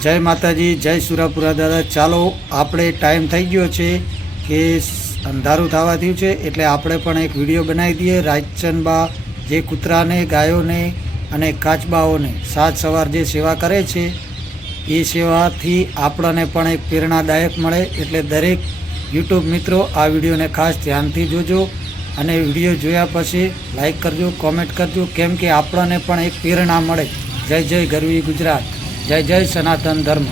જય માતાજી, જય સુરાપુરા દાદા. ચાલો, આપણે ટાઈમ થઈ ગયો છે કે અંધારું થવા થયું છે, એટલે આપણે પણ એક વીડિયો બનાવી દઈએ. રાજચંદબા જે કૂતરાને, ગાયોને અને કાચબાઓને સાત સવાર જે સેવા કરે છે, એ સેવાથી આપણને પણ એક પ્રેરણાદાયક મળે. એટલે દરેક યુટ્યુબ મિત્રો, આ વિડીયોને ખાસ ધ્યાનથી જોજો અને વીડિયો જોયા પછી લાઈક કરજો, કોમેન્ટ કરજો, કેમ કે આપણને પણ એક પ્રેરણા મળે. જય જય ગરવી ગુજરાત. જય જય સનાતન ધર્મ.